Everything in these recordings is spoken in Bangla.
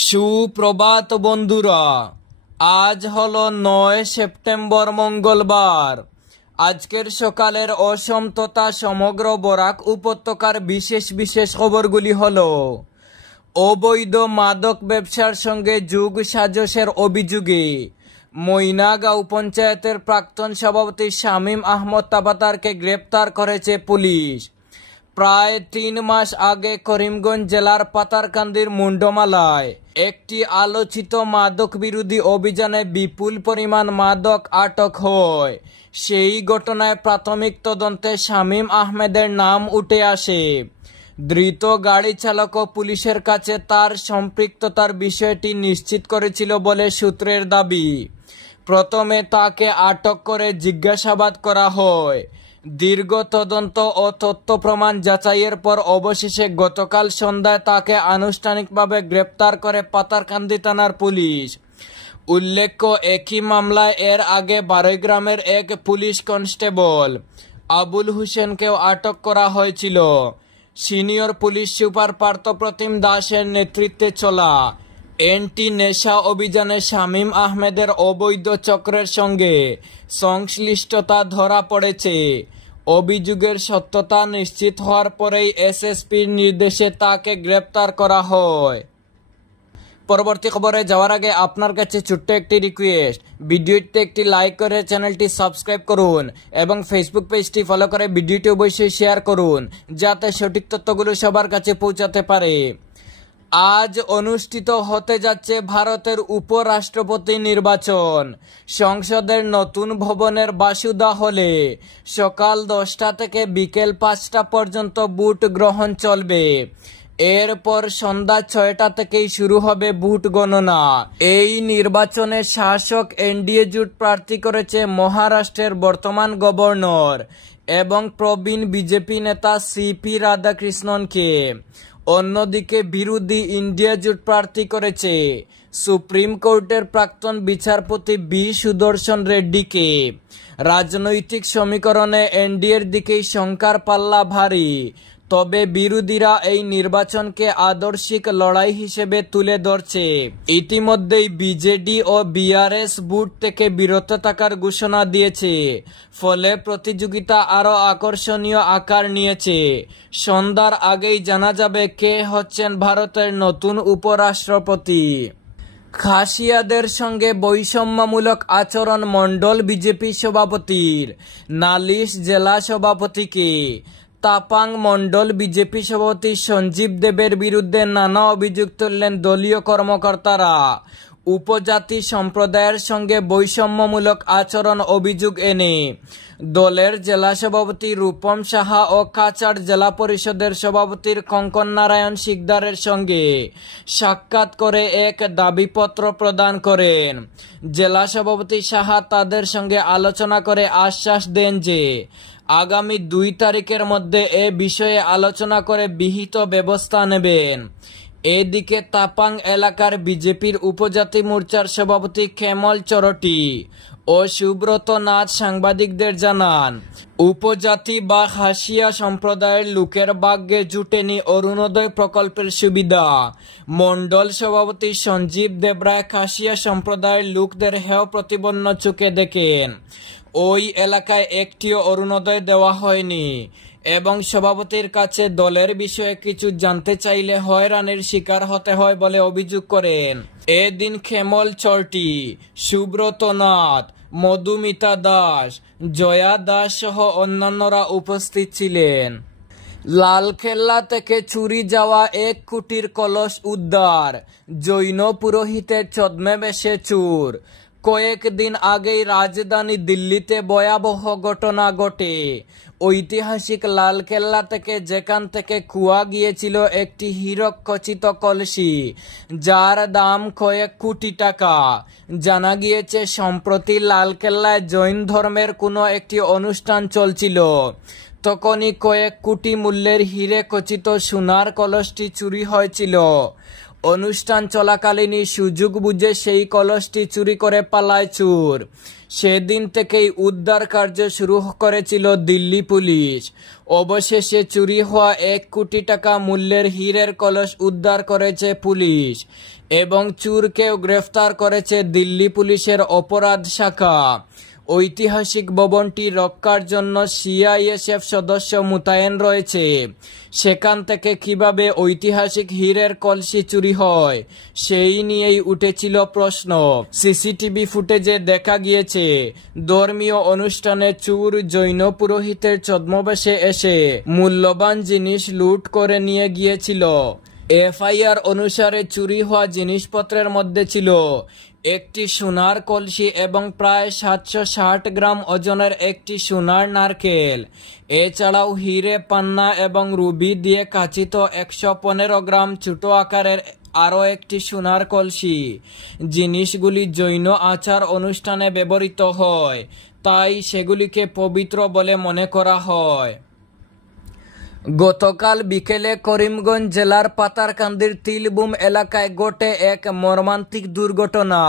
সুপ্রভাত বন্ধুরা, আজ হলো 9 সেপ্টেম্বর মঙ্গলবার। আজকের সকালের অসম তথা সমগ্র বরাক উপত্যকার বিশেষ বিশেষ খবরগুলি হলো: অবৈধ মাদক ব্যবসার সঙ্গে যোগ সাজসের অভিযোগে ময়নাগাঁও পঞ্চায়েতের প্রাক্তন সভাপতি শামীম আহমদ তাবাতারকে গ্রেপ্তার করেছে পুলিশ। প্রায় 3 মাস আগে করিমগঞ্জ জেলার পাতারকান্দির মুন্ডমালায় একটি আলোচিত মাদক বিরোধী অভিযানে বিপুল পরিমাণ মাদক আটক হয়। সেই ঘটনায় প্রাথমিক তদন্তে শামীম আহমেদের নাম উঠে আসে। ধৃত গাড়ি চালক পুলিশের কাছে তার সম্পৃক্ততার বিষয়টি নিশ্চিত করেছিল বলে সূত্রের দাবি। প্রথমে তাকে আটক করে জিজ্ঞাসাবাদ করা হয়। দীর্ঘ তদন্ত ও তথ্য প্রমাণ যাচাইয়ের পর অবশেষে গতকাল সন্ধ্যায় তাকে আনুষ্ঠানিকভাবে গ্রেপ্তার করে পাতারকান্দি থানার পুলিশ। উল্লেখ্য, একই মামলায় এর আগে বারৈগ্রামের এক পুলিশ কনস্টেবল আবুল হোসেনকেও আটক করা হয়েছিল। সিনিয়র পুলিশ সুপার পার্থপ্রতিম দাসের নেতৃত্বে চলা এন্টি নেশা অভিযানে শামীম আহমেদের অবৈধ চক্রের সঙ্গে সংশ্লিষ্টতা ধরা পড়েছে। অভিযোগের সত্যতা নিশ্চিত হওয়ার পরেই এসএসপির নির্দেশে তাকে গ্রেপ্তার করা হয়। পরবর্তী খবরে যাওয়ার আগে আপনার কাছে ছোট্ট একটি রিকোয়েস্ট, ভিডিওতে একটি লাইক করে চ্যানেলটি সাবস্ক্রাইব করুন এবং ফেসবুক পেজটি ফলো করে ভিডিওটি অবশ্যই শেয়ার করুন যাতে সঠিক তথ্যগুলো সবার কাছে পৌঁছাতে পারে। আজ অনুষ্ঠিত হতে যাচ্ছে ভারতের উপরাষ্ট্রপতি নির্বাচন। সংসদের নতুন ভবনের বাসুদা হলে সকাল 10টা থেকে বিকেল 5টা পর্যন্ত ভোট গ্রহণ চলবে। এরপর সন্ধ্যা 6টা থেকেই শুরু হবে ভোট গণনা। এই নির্বাচনে শাসক এনডিএ জোট প্রার্থী করেছে মহারাষ্ট্রের বর্তমান গভর্নর এবং প্রবীণ বিজেপি নেতা সিপি রাধাকৃষ্ণনকে। অন্যদিকে বিরোধী ইন্ডিয়া জোট প্রার্থী করেছে সুপ্রিম কোর্টের প্রাক্তন বিচারপতি বি সুদর্শন রেড্ডিকে। রাজনৈতিক সমীকরণে এনডিএর দিকেই শঙ্কার পাল্লা ভারী, তবে বিরোধীরা এই নির্বাচনকে আদর্শিক লড়াই হিসেবে তুলে ধরছে। ইতিমধ্যেই বিজেডি ও বিআরএস ভোট থেকে বিরত থাকার ঘোষণা দিয়েছে, ফলে প্রতিযোগিতা আরো আকর্ষণীয় আকার নিয়েছে। সন্ধ্যার আগেই জানা যাবে কে হচ্ছেন ভারতের নতুন উপরাষ্ট্রপতি। খাসিয়াদের সঙ্গে বৈষম্যমূলক আচরণ মণ্ডল বিজেপি সভাপতির, নালিশ জেলা সভাপতিকে। তাপাং মণ্ডল বিজেপি সভাপতি সঞ্জীব দেবের বিরুদ্ধে নানা অভিযোগ তুললেন দলীয় কর্মকর্তারা। উপজাতি সম্প্রদায়ের সঙ্গে বৈষম্যমূলক আচরণ অভিযোগ এনে দলের জেলা সভাপতি রূপম সাহা ও কাছাড় জেলা পরিষদের সভাপতির কঙ্কন নারায়ণ শিকদারের সঙ্গে সাক্ষাৎ করে এক দাবিপত্র প্রদান করেন। জেলা সভাপতি সাহা তাদের সঙ্গে আলোচনা করে আশ্বাস দেন যে আগামী 2 তারিখের মধ্যে এ বিষয়ে আলোচনা করে বিহিত ব্যবস্থা নেবেন। এদিকে তাপাং এলাকার বিজেপির উপজাতি মোর্চার সভাপতি খেমল চরটি ও সুব্রত নাথ সাংবাদিকদের জানান, উপজাতি বা খাসিয়া সম্প্রদায়ের লোকের ভাগ্যে জুটেনি অরুণোদয় প্রকল্পের সুবিধা। মণ্ডল সভাপতি সঞ্জীব দেবরায় খাসিয়া সম্প্রদায়ের লোকদের হেয় প্রতিপন্ন চোখে দেখেন। ওই এলাকায় একটিও অরুণোদয় দেওয়া হয়নি এবং সভাপতির কাছে দলের বিষয়ে কিছু জানতে চাইলে হয়রানির শিকার হতে হয় বলে অভিযোগ করেন। এদিন খেমল চরটি, সুব্রত নাথ, মধুমিতা দাস, জয়া দাস সহ অন্যান্যরা উপস্থিত ছিলেন। লালকেল্লা থেকে চুরি যাওয়া 1 কোটির কলস উদ্ধার, জৈন পুরোহিতের ছদ্মবেশে চোর। কয়েকদিন আগেই রাজধানী দিল্লিতে ভয়াবহ ঘটনা ঘটে। ঐতিহাসিক লালকেল্লা থেকে যেখান থেকে খোয়া গিয়েছিল একটি হীরক খচিত কলসি, যার দাম কয়েক কোটি টাকা। জানা গিয়েছে সম্প্রতি লালকেল্লায় জৈন ধর্মের কোনো একটি অনুষ্ঠান চলছিল। তখনই কয়েক কোটি মূল্যের হীরে খচিত সোনার কলসটি চুরি হয়েছিল। অনুষ্ঠান চলাকালীনই সুযোগ বুঝে সেই কলসটি চুরি করে পালায় চোর। সেদিন থেকেই উদ্ধার কার্য শুরু করেছিল দিল্লি পুলিশ। অবশেষে চুরি হওয়া 1 কোটি টাকা মূল্যের হীরের কলস উদ্ধার করেছে পুলিশ এবং চোরকেও গ্রেফতার করেছে দিল্লি পুলিশের অপরাধ শাখা। ঐতিহাসিক ভবনটি রক্ষার জন্য সিআইএসএফ সদস্য মোতায়েন রয়েছে। সেখান থেকে কিভাবে ঐতিহাসিক হীরের কলসি চুরি হয় সেই নিয়েই উঠেছিল প্রশ্ন। সিসিটিভি ফুটেজে দেখা গিয়েছে ধর্মীয় অনুষ্ঠানে চোর জৈন পুরোহিতের ছদ্মবেশে এসে মূল্যবান জিনিস লুট করে নিয়ে গিয়েছিল। এফআইআর অনুসারে চুরি হওয়া জিনিসপত্রের মধ্যে ছিল একটি সোনার কলসি এবং প্রায় 760 গ্রাম ওজনের একটি সোনার নারকেল। এছাড়াও হিরে, পান্না এবং রুবি দিয়ে কাচিত 115 গ্রাম ছোট আকারের আরও একটি সোনার কলসি। জিনিসগুলি জৈন আচার অনুষ্ঠানে ব্যবহৃত হয়, তাই সেগুলিকে পবিত্র বলে মনে করা হয়। গতকাল বিকেলে করিমগঞ্জ জেলার পাতারকান্দির তিলবুম এলাকায় ঘটে এক মর্মান্তিক দুর্ঘটনা।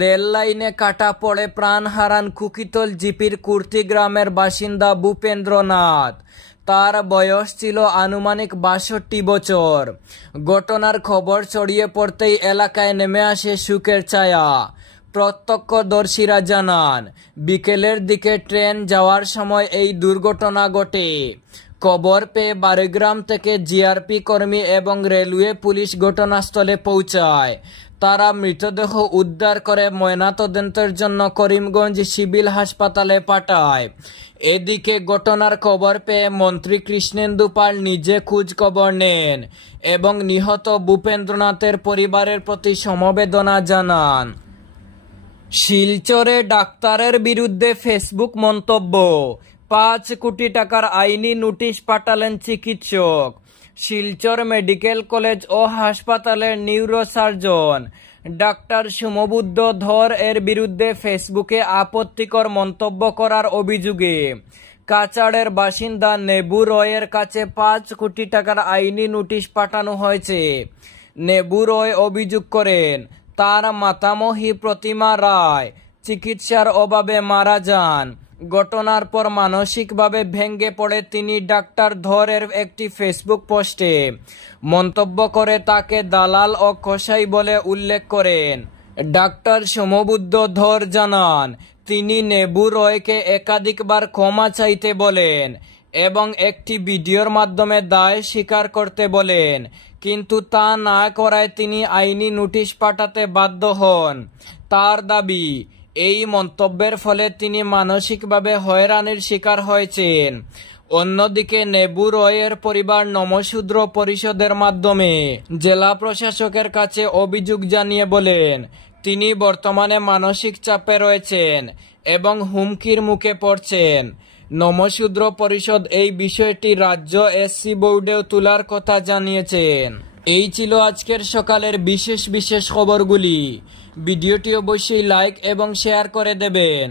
রেল লাইনে কাটা পড়ে প্রাণ হারান কুকিতল জিপির কুর্তি গ্রামের বাসিন্দা ভূপেন্দ্রনাথ। তার বয়স ছিল আনুমানিক 62 বছর। ঘটনার খবর ছড়িয়ে পড়তেই এলাকায় নেমে আসে শোকের ছায়া। প্রত্যক্ষদর্শীরা জানান, বিকেলের দিকে ট্রেন যাওয়ার সময় এই দুর্ঘটনা ঘটে। খবর পেয়ে বারোগ্রাম থেকে জিআরপি কর্মী এবং রেলওয়ে পুলিশ ঘটনাস্থলে পৌঁছায়। তারা মৃতদেহ উদ্ধার করে ময়নাতদন্তের জন্য করিমগঞ্জ সিভিল হাসপাতালে পাঠায়। এদিকে ঘটনার খবর পেয়ে মন্ত্রী কৃষ্ণেন্দু পাল নিজে খোঁজ খবর নেন এবং নিহত ভূপেন্দ্রনাথের পরিবারের প্রতি সমবেদনা জানান। শিলচরে ডাক্তারের বিরুদ্ধে ফেসবুক মন্তব্য, 5 কোটি টাকার আইনি নোটিশ পাঠালেন চিকিৎসক। শিলচর মেডিকেল কলেজ ও হাসপাতালের নিউরোসার্জন ডাক্তার সমবুদ্ধ ধর এর বিরুদ্ধে ফেসবুকে আপত্তিকর মন্তব্য করার অভিযোগে কাছাড়ের বাসিন্দা নেবু রয়ের কাছে 5 কোটি টাকার আইনি নোটিশ পাঠানো হয়েছে। নেবু রয় অভিযোগ করেন, তার মাতামহী প্রতিমা রায় চিকিৎসার অভাবে মারা যান। ঘটনার পর মানসিকভাবে ভেঙে পড়ে তিনি ডাক্তার ধরের একটি ফেসবুক পোস্টে মন্তব্য করে তাকে দালাল ও কসাই বলে উল্লেখ করেন। ডাক্তার সমবুদ্ধ ধর জানান, তিনি নেবু রয়কে একাধিকবার ক্ষমা চাইতে বলেন এবং একটি ভিডিওর মাধ্যমে দায় স্বীকার করতে বলেন, কিন্তু তা না করায় তিনি আইনি নোটিশ পাঠাতে বাধ্য হন। তার দাবি, এই মন্তব্যের ফলে তিনি মানসিকভাবে হয়রানির শিকার হয়েছেন। অন্যদিকে নেবু রয়ের পরিবার নমশূদ্র পরিষদের মাধ্যমে জেলা প্রশাসকের কাছে অভিযোগ জানিয়ে বলেন, তিনি বর্তমানে মানসিক চাপে রয়েছেন এবং হুমকির মুখে পড়ছেন। নমশূদ্র পরিষদ এই বিষয়টি রাজ্য এসসি বোর্ডেও তোলার কথা জানিয়েছেন। এই ছিল আজকের সকালের বিশেষ খবরগুলি। ভিডিওটি অবশ্যই লাইক এবং শেয়ার করে দেবেন।